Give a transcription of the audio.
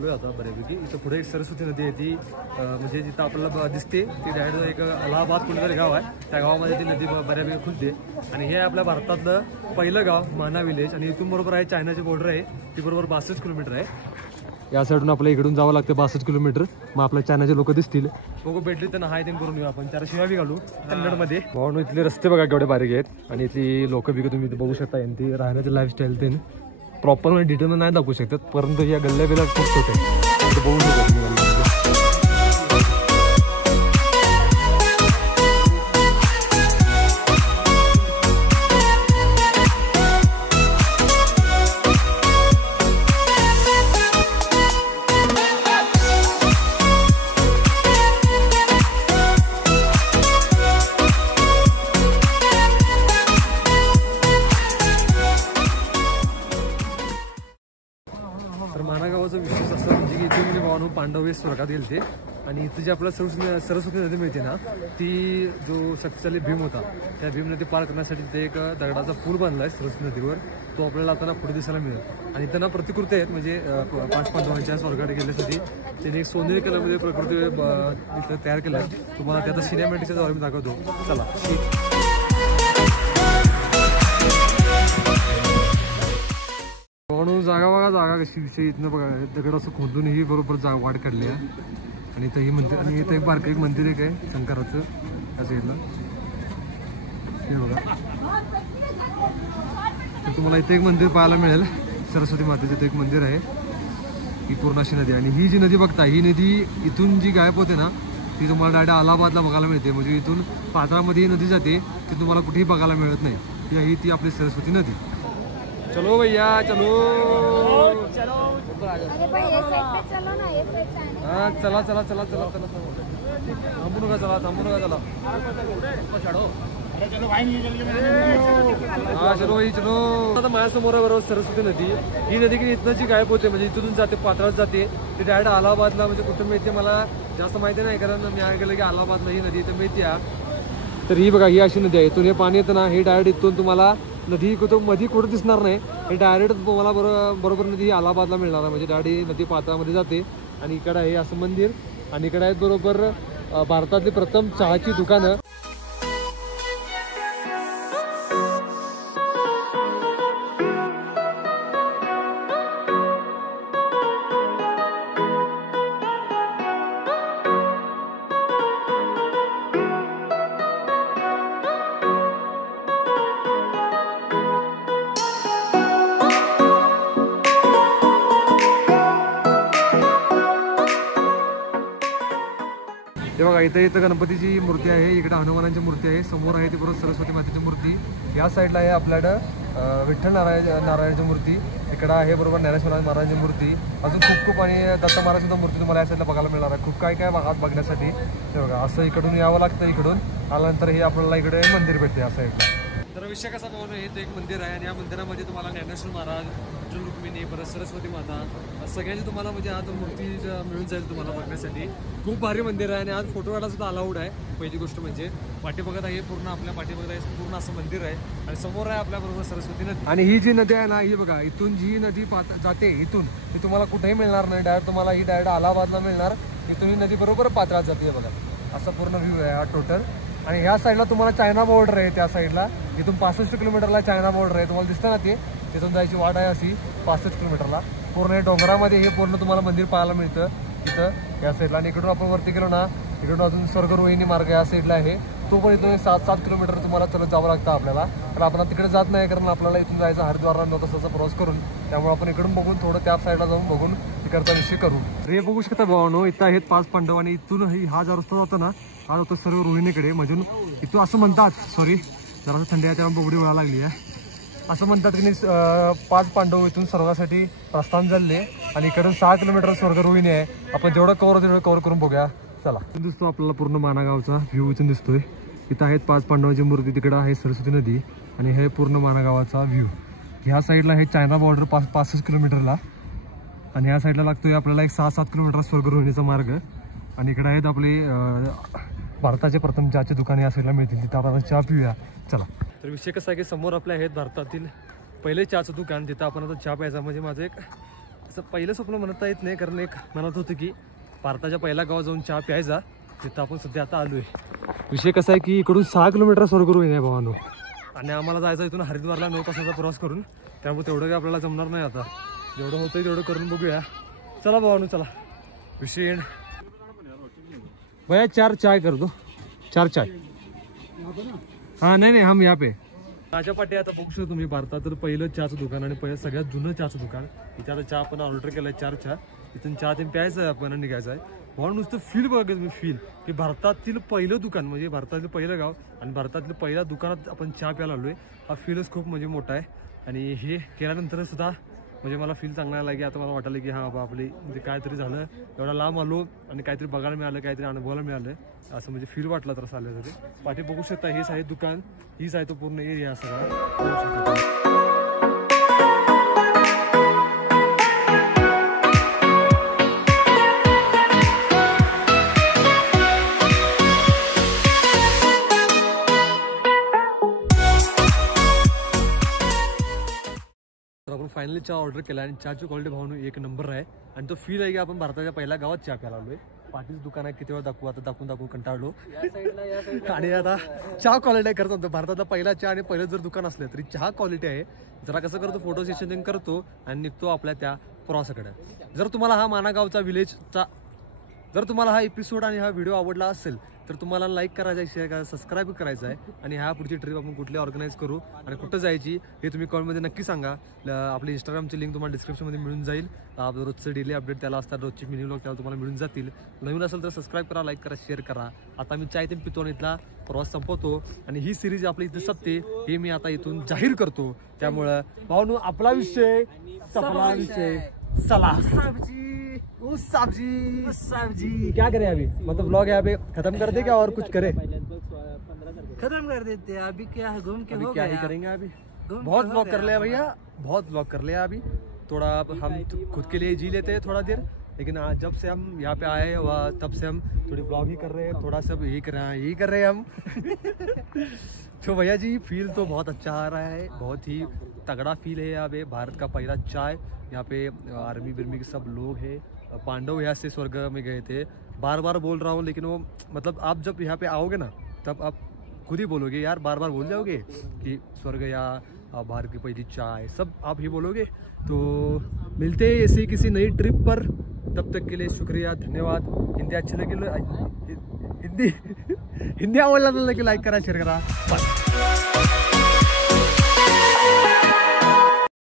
चालू आहे आता बऱ्यापैकी. इथं पुढे एक सरस्वती नदी आहे ती म्हणजे जिथं आपल्याला दिसते ती डायरेक्ट एक अलाहाबाद कुठेतरी गाव आहे, त्या गावामध्ये ती नदी बऱ्यापैकी खुलते. आणि हे आपल्या भारतातलं पहिलं गाव माना विलेज. आणि इथून बरोबर आहे चायनाची बॉर्डर आहे, ती बरोबर 62 किलोमीटर आहे. या साईडून आपल्या इकडून जावं लागतं 62 किलोमीटर. मग आपल्या चायनाचे लोक दिसतील, बघू भेटली तर हाय ते करून येऊ आपण. 4 शिव्या बी घालू कन्नडमध्ये. भाऊ इथले रस्ते बघा केवढे बारीक आहेत. आणि इथली लोक बी तुम्ही बघू शकता, यांची राहण्याची लाईफस्टाईल ते प्रॉपर म्हणजे डिटेल नाही दाखवू शकतात, परंतु या गल्ल्या बिल्ल्या खूप छोटे बघू शकतो. तर माना गावाचा विशेष असं म्हणजे की इथे म्हणजे भावानो पांडव हे स्वर्गात गेले. आणि इथं जे आपल्याला सरस्वती नदी मिळते ना, ती जो शक्तिशाली भीम होता, त्या भीम नदी पार करण्यासाठी ते एक दगडाचा पूल बांधला आहे सरस्वती नदीवर. तो आपल्याला आता पुढे दिसायला मिळेल. आणि त्यांना प्रतिकृती आहेत म्हणजे 5 पांडवांच्या स्वर्गात गेल्यासाठी त्यांनी एक सोनेरी कलरमध्ये प्रकृती इथं तयार केलं आहे. तुम्हाला ते आता सिनेमॅटिकच्या द्वारे मी दाखवतो. चला. म्हणून जागा बघा, जागा कशी दिसते इथनं बघा. दगड असं खोदून ही बरोबर वाट काढली आहे. आणि इथं ही मंदिर, आणि इथं एक बारकं एक मंदिर एक आहे शंकराचं त्या साईडला, हे बघा. तर तुम्हाला इथे एक मंदिर पाहायला मिळेल, सरस्वती मातेचं इथे एक मंदिर आहे. ही पूर्ण अशी नदी. आणि ही जी नदी बघता, ही नदी इथून जी गायब होते ना, ती तुम्हाला डायरेक्ट अलाहाबादला बघायला मिळते. म्हणजे इथून पात्रामध्ये ही नदी जाते, ती तुम्हाला कुठेही बघायला मिळत नाही. ही ती आपली सरस्वती नदी. चलो भैया चलो चलो. हाँ चला चला चला चला चला. थांबू नका, चला थांबू नका, चला. हा चलो भाई चलो. आता माझ्यासमोर आहे बरोबर सरस्वती नदी. ही नदी की इथनं जी गायब होते म्हणजे इथून जाते पात्रात जाते, ती डायरेक्ट अलाहाबादला म्हणजे कुठं मिळते मला जास्त माहिती नाही, कारण मी ऐकलं की अलाहाबादला ही नदी इथं मिळते. तर ही बघा, ही अशी नदी आहे. इथून हे पाणी येतं ना, हे डायरेक्ट इथून तुम्हाला नदी कुठं मध्ये कुठं दिसणार नाही. हे डायरेक्ट तुम्हाला बरोबर नदी ही अलाहाबादला मिळणार आहे. म्हणजे डायरेक्ट नदी पात्रामध्ये जाते. आणि इकडं आहे असं मंदिर, आणि इकडे आहेत बरोबर भारतातली प्रथम चहाची दुकानं. हे बघा, इथं गणपतीची मूर्ती आहे, इकडे हनुमानाची मूर्ती आहे, समोर आहे ती बरोबर सरस्वती मातेची मूर्ती. या साईडला आहे आपल्याकडं विठ्ठल नारायणची मूर्ती, इकडं आहे बरोबर ज्ञानेश्वर महाराजांची मूर्ती. अजून खूप आणि दत्त महाराज सुद्धा मूर्ती तुम्हाला या साईडला बघायला मिळणार आहे. खूप काय काय भागात बघण्यासाठी. ते बघा, असं इकडून यावं लागतं. इकडून आल्यानंतर हे आपल्याला इकडे मंदिर भेटते या साईडला. तर विषय कसा पाहून हे एक मंदिर आहे, आणि या मंदिरामध्ये तुम्हाला ज्ञानेश्वर महाराज, विठ्ठल रुक्मिणी, परत सरस्वती माता सगळ्यांची तुम्हाला म्हणजे आज मूर्ती मिळून जाईल तुम्हाला बघण्यासाठी. खूप भारी मंदिर आहे. आणि आज फोटो काढायला सुद्धा अलाउड आहे. पहिली गोष्ट म्हणजे पाठीबघत आहे पूर्ण, आपल्या पाठीबघत आहे पूर्ण असं मंदिर आहे. आणि समोर आहे आपल्याबरोबर सरस्वती नदी. आणि ही जी नदी आहे ना, ही बघा, इथून जी नदी जाते इथून ती तुम्हाला कुठेही मिळणार नाही. डायरेक्ट तुम्हाला ही डायरेक्ट अलाहाबादला मिळणार. इथून ही नदी बरोबर पात्रात जाते बघा. असा पूर्ण व्ह्यू आहे हा टोटल. आणि ह्या साईडला तुम्हाला चायना बॉर्डर आहे. त्या साईडला इथून 65 किलोमीटरला चायना बॉर्डर आहे. तुम्हाला दिसतं ना ते, तिथून जायची वाट आहे अशी 65 किलोमीटरला. पूर्ण हे डोंगरामध्ये हे पूर्ण तुम्हाला मंदिर पाहायला मिळतं इथं या साईडला. आणि इकडून आपण वरती गेलो ना, इकडून अजून स्वर्गरोहिणी मार्ग या साईडला आहे. तो पण इथून 7 किलोमीटर तुम्हाला चलत जावं लागतं आपल्याला. तर आपण तिकडे जात नाही, कारण आपल्याला इथून जायचं हरिद्वारला 9 तासाचा प्रवास करून. त्यामुळे आपण इकडून बघून थोडं त्या साईडला जाऊन बघून तिकडचा विषय करू. हे बघू शकता भावानो, इथं आहेत 5 पांडव. आणि इथून हा जो रस्ता जातो ना, हा जातो सर्व रोहिणीकडे. म्हणजे इथून असं म्हणतात, सॉरी जरासं थंडी आहे त्यामुळे बघडी वळा लागली आहे. असं म्हणतात की 5 पांडव इथून स्वर्गासाठी प्रस्थान झाले. आणि इकडून 6 किलोमीटर स्वर्गरोहिणी आहे. आपण जेवढं तेवढं कव्हर करून बघूया. चला. दिसतो आपल्याला पूर्ण मानागावचा व्ह्यू इथून दिसतोय. इथं आहेत 5 पांडवांची मूर्ती, तिकडं आहे सरस्वती नदी. आणि हे पूर्ण मानागावाचा व्ह्यू. ह्या साईडला आहे चायना बॉर्डर 65 किलोमीटरला. आणि ह्या साईडला लागतोय आपल्याला एक 6-7 किलोमीटर स्वर्गरोहिणीचा मार्ग. आणि इकडे आहेत आपली भारताचे प्रथम चहाची दुकाने या साईडला मिळतील, तिथं आपण चहा पिऊया. चला. तर विषय कसा आहे की समोर आपल्या आहेत भारतातील पहिले चहाचं दुकान, जिथं आपण आता चहा प्यायचा. म्हणजे माझं एक असं पहिलं स्वप्न म्हणता येत नाही, कारण एक म्हणत होतं की भारताच्या पहिल्या गावात जाऊन चहा प्यायचा, जिथं आपण सध्या आता आलो आहे. विषय कसा आहे की इकडून 6 किलोमीटर स्वर्गरू आहे भावानो, आणि आम्हाला जायचं इथून हरिद्वारला 9 तासाचा प्रवास करून, त्यामुळे तेवढं काही आपल्याला जमणार नाही. आता जेवढं होतं तेवढं करून बघूया. चला भावानो चला. विषय भैया 4 चाय कर दो, 4 चाय. हाँ नहीं हम यहाँ पे माझ्या पाठी आता बघू शकतो तुम्ही भारतातील पहिलं चहाचं दुकान आणि पहिलं सगळ्यात जुनं चहाचं दुकान. इथे आता चहा आपण ऑर्डर केलाय 4 चहा. इथून चहा ते प्यायचं आहे आपण आणि निघायचं आहे. म्हणून नुसतं फील बघायचं तुम्ही, फील की भारतातील पहिलं दुकान म्हणजे भारतातील पहिलं गाव आणि भारतातील पहिल्या दुकानात आपण चहा प्यायला आलोय. हा फीलच खूप म्हणजे मोठा आहे. आणि हे केल्यानंतर सुद्धा म्हणजे मला फील चांगला आला की आता मला वाटलं की हां बाबा आपली म्हणजे काहीतरी झालं, एवढा लांब आलो आणि काहीतरी बघायला मिळालं, काहीतरी अनुभवायला मिळालं, असं म्हणजे फील वाटला तर आलं तरी. पाठी बघू शकता हेच आहे दुकान, हीच आहे तो पूर्ण एरिया सगळा. तर आपण फायनली चहा ऑर्डर केला आणि चहाची क्वालिटी भावनो 1 नंबर आहे. आणि तो फील आहे की आपण भारताच्या पहिल्या गावात चहा प्यायला आलोय. पाठीच दुकान आहे, किती वेळ दाखवू, आता दाखवून कंटाळलो. आणि आता चहा क्वालिटी आहे करतो. भारतातला पहिला चहा आणि पहिलं जर दुकान असलं तरी चहा क्वालिटी आहे. जरा कसं करतो, फोटो सेशन करतो आणि निघतो आपल्या त्या प्रवासाकडे. जर तुम्हाला हा मानागावचा विलेजचा जर तुम्हाला हा एपिसोड आणि हा व्हिडिओ आवडला असेल तर तुम्हाला लाईक करायचा आहे, शेअर करायचा, सबस्क्राईब करायचं आहे. आणि ह्या पुढची ट्रिप आपण कुठली ऑर्गनाईज करू आणि कुठं जायची हे तुम्ही कॉमेंटमध्ये नक्की सांगा. आपली इंस्टाग्रामची लिंक तुम्हाला डिस्क्रिप्शनमध्ये मिळून जाईल. रोजचं डेली अपडेट त्याला असतात, रोजची मिनी व्लॉग त्याला तुम्हाला मिळून जातील. नवीन असेल तर सबस्क्राईब करा, लाईक करा, शेअर करा. आता मी चाय ते पितो आणि इथला प्रवास संपवतो आणि ही सिरीज आपली इथे सपते हे मी आता इथून जाहीर करतो. त्यामुळं भावनो आपला विषय सपना विषय. चला सब्जी क्या करें अभी, मतलब व्लॉग यहाँ पे खत्म कर दे क्या और कुछ करे? खत्म कर देते हैं अभी, क्या घूम के हो क्या ही करेंगे अभी. बहुत व्लॉग कर लिया भैया, बहुत व्लॉग कर लिया. अभी थोड़ा हम खुद के लिए जी लेते हैं थोड़ा देर, लेकिन जब से हम यहाँ पे आए तब से हम थोड़ी व्लॉग ही कर रहे हैं, थोड़ा सा यही कर रहे हैं हम. तो भैया जी फील तो बहुत अच्छा आ रहा है, बहुत ही तगड़ा फील है. यहाँ पे भारत का पहला चाय, यहाँ पे आर्मी बिर्मी के सब लोग हैं. पांडव यहाँ से स्वर्ग में गए थे. बार बार बोल रहा हूँ, लेकिन वो मतलब आप जब यहाँ पे आओगे ना तब आप खुद ही बोलोगे यार, बार बार बोल जाओगे कि स्वर्ग या भारत की पहली चाय, सब आप ही बोलोगे. तो मिलते हैं ऐसे किसी नई ट्रिप पर. तब तक के लिए शुक्रिया, धन्यवाद. हिंदी अच्छी लगी हिंदी आवडला तर लाईक करा, शेअर करा. बाय.